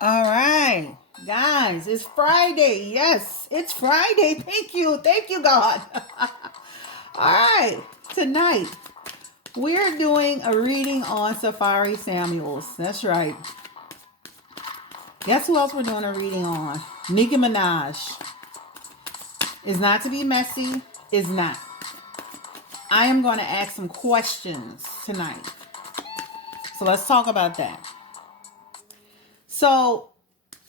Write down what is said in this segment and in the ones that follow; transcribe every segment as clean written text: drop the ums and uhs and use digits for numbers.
All right, guys, it's Friday. Yes, it's Friday. Thank you. Thank you, God. All right, tonight we're doing a reading on Safaree Samuels. That's right. Guess who else we're doing a reading on? Nicki Minaj. Is not to be messy. Is not. I am going to ask some questions tonight. So let's talk about that. So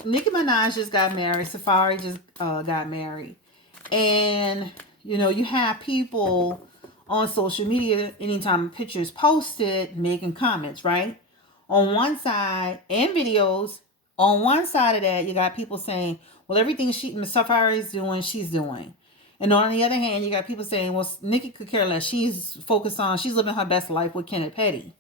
Nicki Minaj just got married. Safaree just got married. And, you know, you have people on social media, anytime a picture is posted, making comments, right? On one side, and videos, on one side of that, you got people saying, well, everything Safaree is doing, she's doing. And on the other hand, you got people saying, well, Nicki could care less. She's living her best life with Kenneth Petty.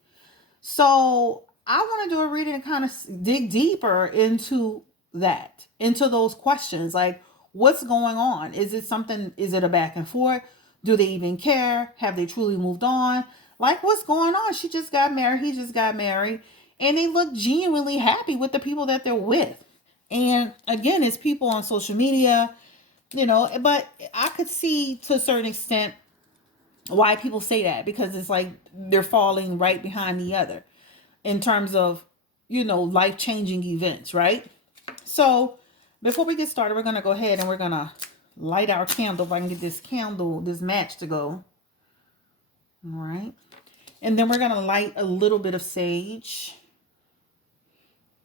So I want to do a reading and kind of dig deeper into those questions. Like, what's going on? Is it a back and forth? Do they even care? Have they truly moved on? Like, what's going on? She just got married. He just got married. And they look genuinely happy with the people that they're with. And again, it's people on social media, but I could see to a certain extent why people say that, because it's like they're falling right behind the other in terms of, life changing events, right? So before we get started, we're going to go ahead and we're going to light our candle. If I can get this match to go. All right. And then we're going to light a little bit of sage.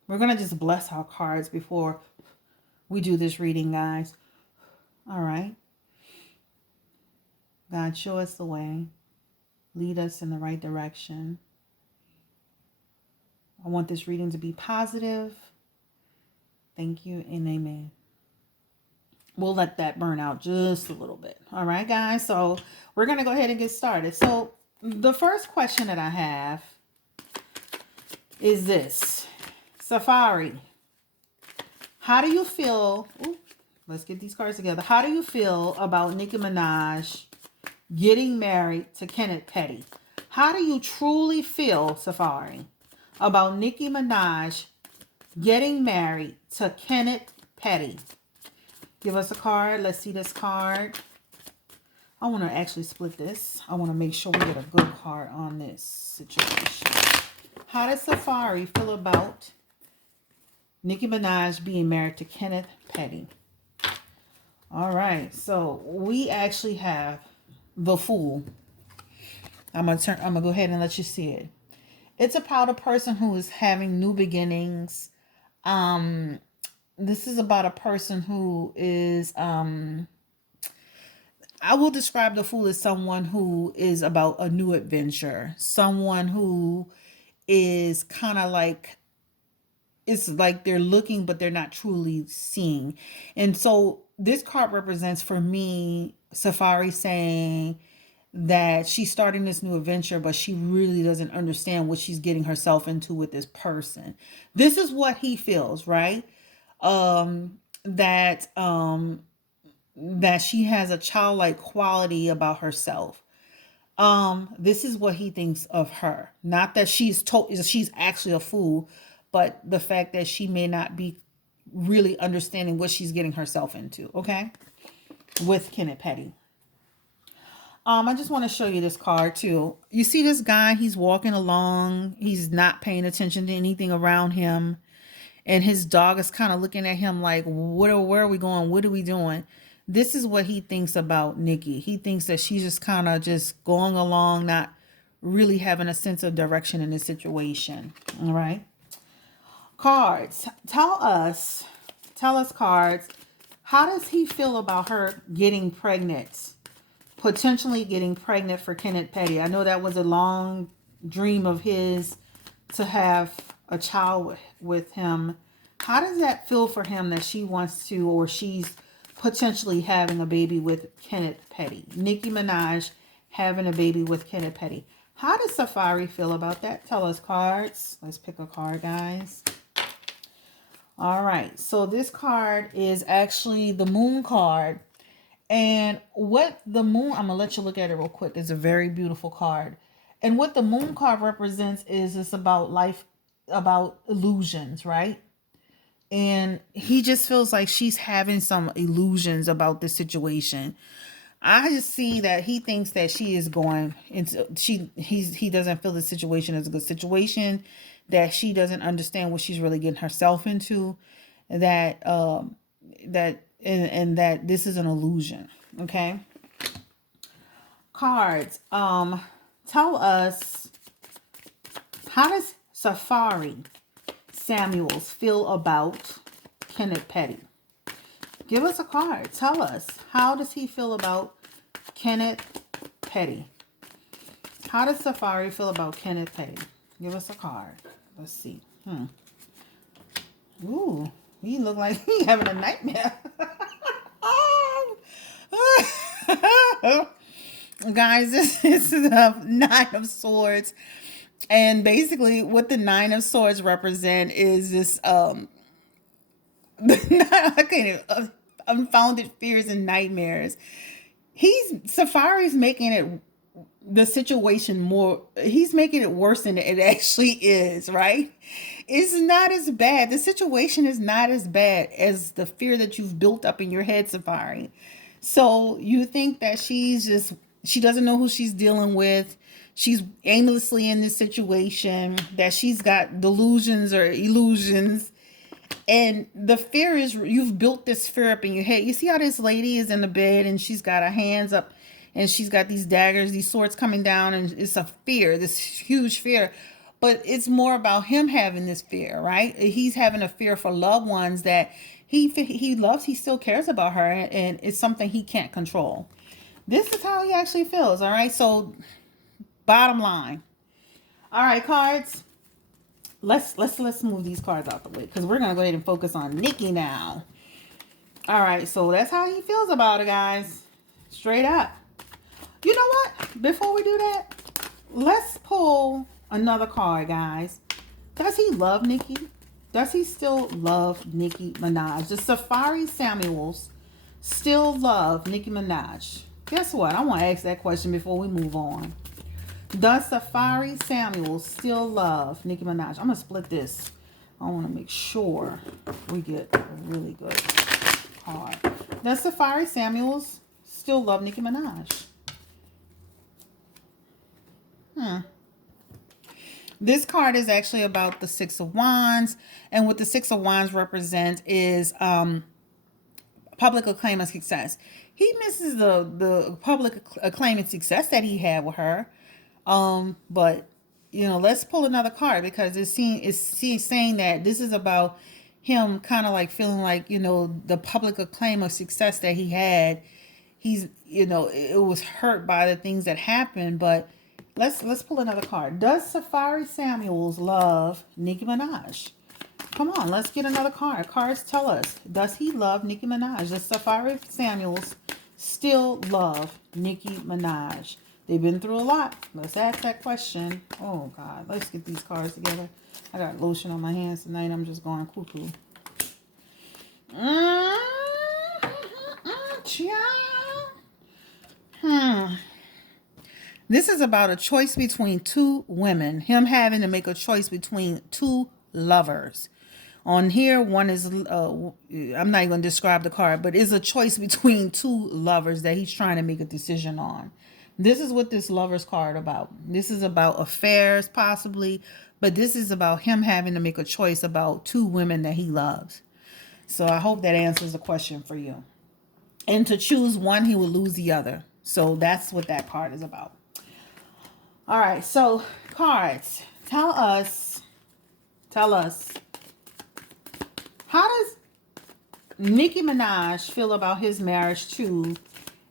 We're going to just bless our cards before we do this reading, guys. All right. God, show us the way. Lead us in the right direction. I want this reading to be positive. Thank you and amen. We'll let that burn out just a little bit. All right, guys. So we're going to go ahead and get started. So the first question that I have is this. Safaree, how do you feel? Let's get these cards together. How do you feel about Nicki Minaj getting married to Kenneth Petty? How do you truly feel, Safaree, about Nicki Minaj getting married to Kenneth Petty? Give us a card. Let's see this card. I want to actually split this. I want to make sure we get a good card on this situation. How does Safaree feel about Nicki Minaj being married to Kenneth Petty? All right. So we actually have the Fool. I'm gonna go ahead and let you see it. It's about a person who is having new beginnings. This is about a person who is, I will describe the Fool as someone who is about a new adventure. Someone who is kind of like, it's like they're looking, but they're not truly seeing. And so this card represents for me, Safaree saying that she's starting this new adventure, but she really doesn't understand what she's getting herself into with this person. This is what he feels, right? That she has a childlike quality about herself. This is what he thinks of her. Not that she's actually a fool, but the fact that she may not be really understanding what she's getting herself into, okay? With Kenneth Petty. I just want to show you this card too. You see this guy, he's walking along, he's not paying attention to anything around him. And his dog is kind of looking at him like, where are we going? What are we doing? This is what he thinks about Nicki. He thinks that she's just kind of just going along, not really having a sense of direction in this situation. All right. Cards. Tell us, cards, how does he feel about her getting pregnant? Potentially getting pregnant for Kenneth Petty. I know that was a long dream of his to have a child with him. How does that feel for him that she wants to, or she's potentially having a baby with Kenneth Petty? Nicki Minaj having a baby with Kenneth Petty. How does Safaree feel about that? Tell us, cards. Let's pick a card, guys. All right. So this card is actually the Moon card. And what the Moon, I'm going to let you look at it real quick. It's a very beautiful card. And what the Moon card represents is it's about life about illusions, right? And he just feels like she's having some illusions about the situation. I just see that he thinks that she is going into he doesn't feel the situation is a good situation, that she doesn't understand what she's really getting herself into, that and that this is an illusion. Okay. Cards. Tell us, how does Safaree Samuels feel about Kenneth Petty? Give us a card. Tell us, how does he feel about Kenneth Petty? How does Safaree feel about Kenneth Petty? Give us a card. Let's see. Ooh, he look like he having a nightmare. Guys, this is the Nine of Swords. And basically what the Nine of Swords represent is this I can't even, unfounded fears and nightmares. Safaree's making it, the situation more, he's making it worse than it actually is, right? It's not as bad. The situation is not as bad as the fear that you've built up in your head, Safaree. So you think that she doesn't know who she's dealing with. She's aimlessly in this situation, that she's got delusions or illusions. And the fear is, you've built this fear up in your head. You see how this lady is in the bed and she's got her hands up and she's got these daggers, these swords coming down, and it's a fear, this huge fear. But it's more about him having this fear, right? He's having a fear for loved ones that he loves, he still cares about her, and it's something he can't control. This is how he actually feels, all right? So, bottom line. All right, cards. Let's move these cards out the way, because we're gonna go ahead and focus on Nikki now. All right, so that's how he feels about it, guys. Straight up. You know what? Before we do that, let's pull another card, guys. Does he love Nikki? Does he still love Nicki Minaj? Does Safaree Samuels still love Nicki Minaj? Guess what? I want to ask that question before we move on. Does Safaree Samuels still love Nicki Minaj? I'm going to split this. I want to make sure we get a really good card. Does Safaree Samuels still love Nicki Minaj? This card is actually about the Six of Wands. And what the Six of Wands represents is public acclaim and success. He misses the public acclaim and success that he had with her. But, let's pull another card, because it's saying that this is about him kind of like feeling like, the public acclaim or success that he had. It was hurt by the things that happened, but let's pull another card. Does Safaree Samuels love Nicki Minaj? Come on, let's get another card. Cards tell us, does he love Nicki Minaj? Does Safaree Samuels still love Nicki Minaj? They've been through a lot. Let's ask that question. Oh, God. Let's get these cards together. I got lotion on my hands tonight. I'm just going cuckoo. This is about a choice between two women. Him having to make a choice between two lovers. On here, one is, I'm not even going to describe the card, but it's a choice between two lovers that he's trying to make a decision on. This is what this lover's card about. This is about affairs, possibly, but this is about him having to make a choice about two women that he loves. So I hope that answers the question for you. And to choose one, he would lose the other. So that's what that card is about. All right, so cards, tell us, how does Nicki Minaj feel about his marriage to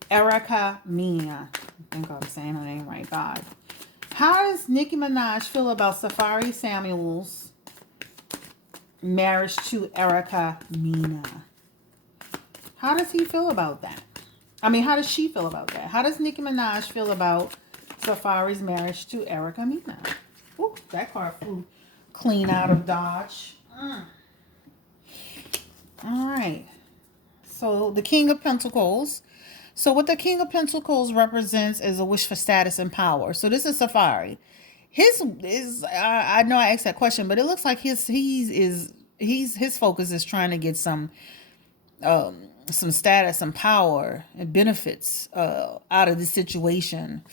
Erica Mena? I think I'm saying her name right, God. How does Nicki Minaj feel about Safaree Samuels' marriage to Erica Mena? How does he feel about that? I mean, how does she feel about that? How does Nicki Minaj feel about Safaree's marriage to Erica Mena? Ooh, that card flew clean out of Dodge. All right. So the King of Pentacles. So what the King of Pentacles represents is a wish for status and power. So this is Safaree. His is I know I asked that question, but it looks like his focus is trying to get some status, some power, and benefits out of the situation.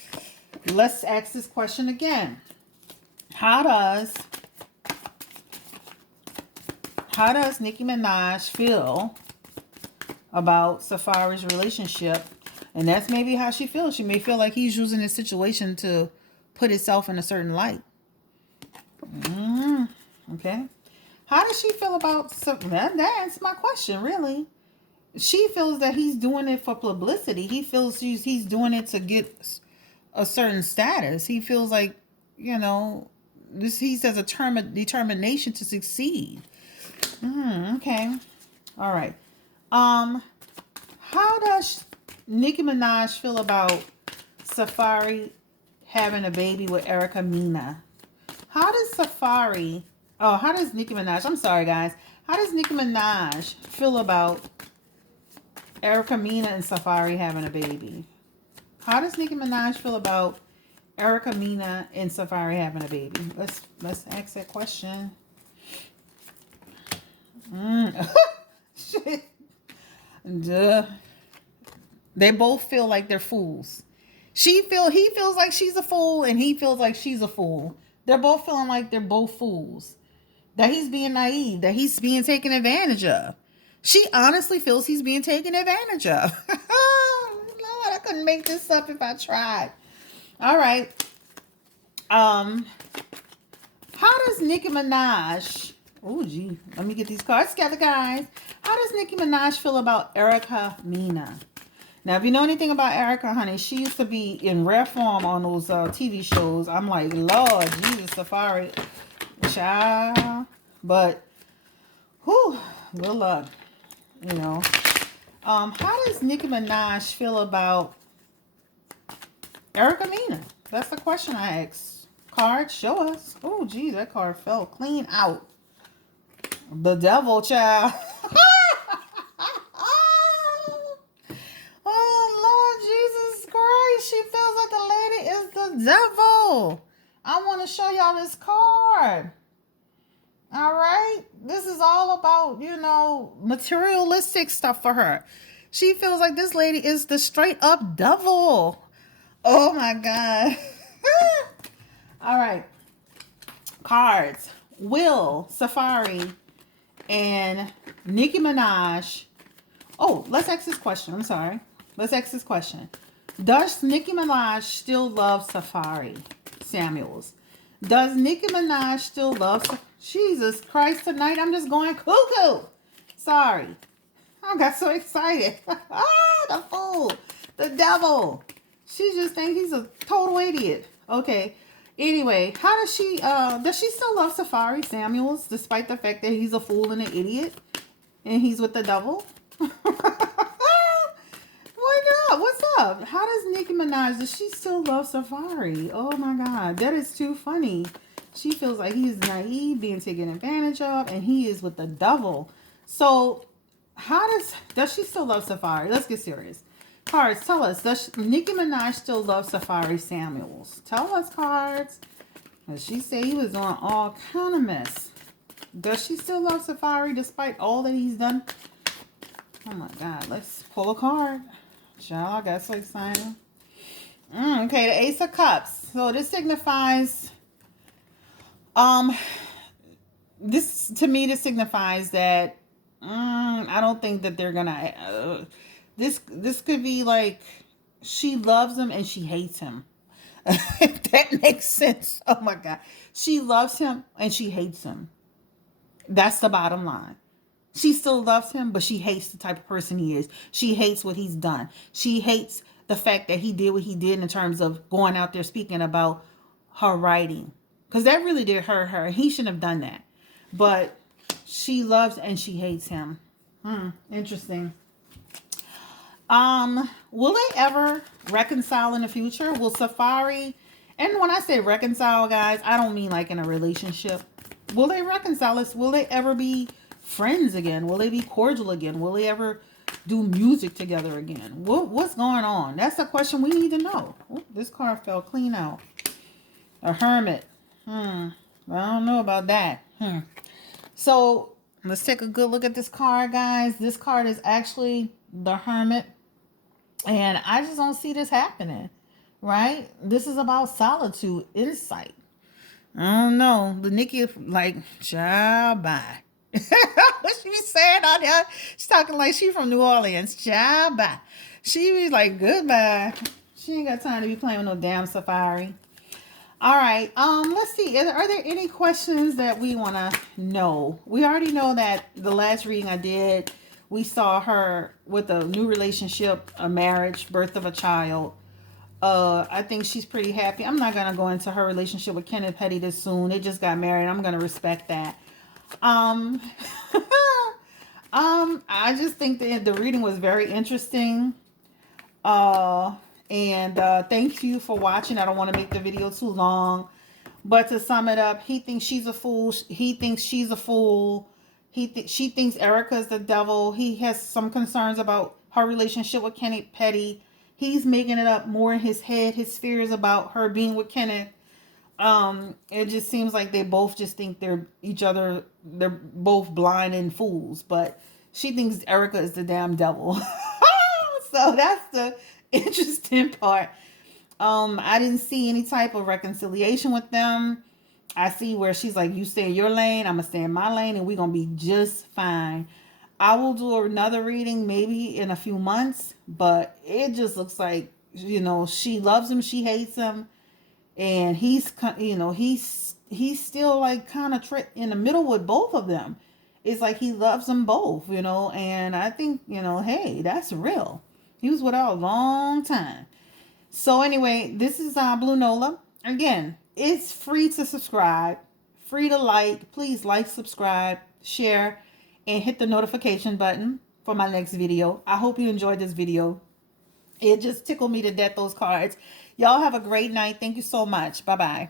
Let's ask this question again. How does Nicki Minaj feel about Safaree's relationship? And that's maybe how she feels. She may feel like he's using this situation to put itself in a certain light. Okay. How does she feel about that? That's my question, really. She feels that he's doing it for publicity. He feels he's doing it to get a certain status. He feels like, he says a term of determination to succeed. Okay. All right. How does Nicki Minaj feel about Safaree having a baby with Erica Mena? How does Nicki Minaj, I'm sorry guys, how does Nicki Minaj feel about Erica Mena and Safaree having a baby? How does Nicki Minaj feel about Erica Mena and Safaree having a baby? Let's ask that question. Shit. Duh. They both feel like they're fools. He feels like she's a fool, and he feels like she's a fool. They're both feeling like they're both fools. That he's being naive, that he's being taken advantage of. She honestly feels he's being taken advantage of. Lord, I couldn't make this up if I tried. All right. How does Nicki Minaj... Oh, gee. Let me get these cards together, guys. How does Nicki Minaj feel about Erica Mena? Now, if you know anything about Erica, honey, she used to be in rare form on those TV shows. I'm like, Lord, Jesus, Safaree, child. But, whew, good luck. How does Nicki Minaj feel about Erica Mena? That's the question I asked. Card, show us. Oh, geez, that card fell clean out. The devil, child. She feels like the lady is the devil. I want to show y'all this card. All right. This is all about, materialistic stuff for her. She feels like this lady is the straight up devil. Oh my God. All right. Cards. Will Safaree and Nicki Minaj. Oh, let's ask this question. I'm sorry. Let's ask this question. Does Nicki Minaj still love Safaree Samuels? Does Nicki Minaj still love... Jesus Christ, tonight I'm just going cuckoo. Sorry. I got so excited. The fool. The devil. She just thinks he's a total idiot. Okay. Anyway, how does she still love Safaree Samuels despite the fact that he's a fool and an idiot and he's with the devil? What's up? How does Nicki Minaj, does she still love Safaree? Oh my God, that is too funny. She feels like he's naive, being taken advantage of, and he is with the devil. So, how does she still love Safaree? Let's get serious. Cards, tell us, does Nicki Minaj still love Safaree Samuels? Tell us, cards. Does she say he was on all kind of mess? Does she still love Safaree despite all that he's done? Oh my God, let's pull a card. Y'all, I got so excited. Okay, the Ace of Cups. So this signifies, this signifies that, I don't think that they're gonna, this could be like, she loves him and she hates him. If that makes sense. Oh my God. She loves him and she hates him. That's the bottom line. She still loves him, but she hates the type of person he is. She hates what he's done. She hates the fact that he did what he did in terms of going out there speaking about her writing. Because that really did hurt her. He shouldn't have done that. But she loves and she hates him. Interesting. Will they ever reconcile in the future? Will Safaree, and when I say reconcile, guys, I don't mean like in a relationship. Will they reconcile? Will they ever be friends again? Will they be cordial again? Will they ever do music together again? What's going on? That's a question we need to know. Oh, this card fell clean out. A hermit. I don't know about that. So let's take a good look at this card, guys. This card is actually the Hermit. And I just don't see this happening, right? This is about solitude, insight. I don't know. The Nikki, like, child, bye. What she be saying out there? She's talking like she from New Orleans. Child, bye. She be like, goodbye. She ain't got time to be playing with no damn Safaree. All right. Let's see. Are there any questions that we want to know? We already know that the last reading I did, we saw her with a new relationship, a marriage, birth of a child. I think she's pretty happy. I'm not gonna go into her relationship with Kenneth Petty this soon. They just got married. I'm gonna respect that. Um, I just think that the reading was very interesting. And thank you for watching. I don't want to make the video too long, but to sum it up, he thinks she's a fool. He thinks she's a fool. She thinks Erica's the devil. He has some concerns about her relationship with Kenneth Petty. He's making it up more in his head. His fears about her being with Kenneth. It just seems like they both just think they're each other. They're both blind and fools. But she thinks Erica is the damn devil. So that's the interesting part. I didn't see any type of reconciliation with them. I see where she's like, you stay in your lane, I'm gonna stay in my lane, and we're gonna be just fine. I will do another reading maybe in a few months, but it just looks like, you know, she loves him, she hates him, and he's, you know, he's still like kind of in the middle with both of them. It's like he loves them both, you know, and I think, you know, hey, that's real. He was with her a long time. So anyway, this is Blue Nola. Again, it's free to subscribe, free to like. Please like, subscribe, share, and hit the notification button for my next video. I hope you enjoyed this video. It just tickled me to death, those cards. Y'all have a great night. Thank you so much. Bye-bye.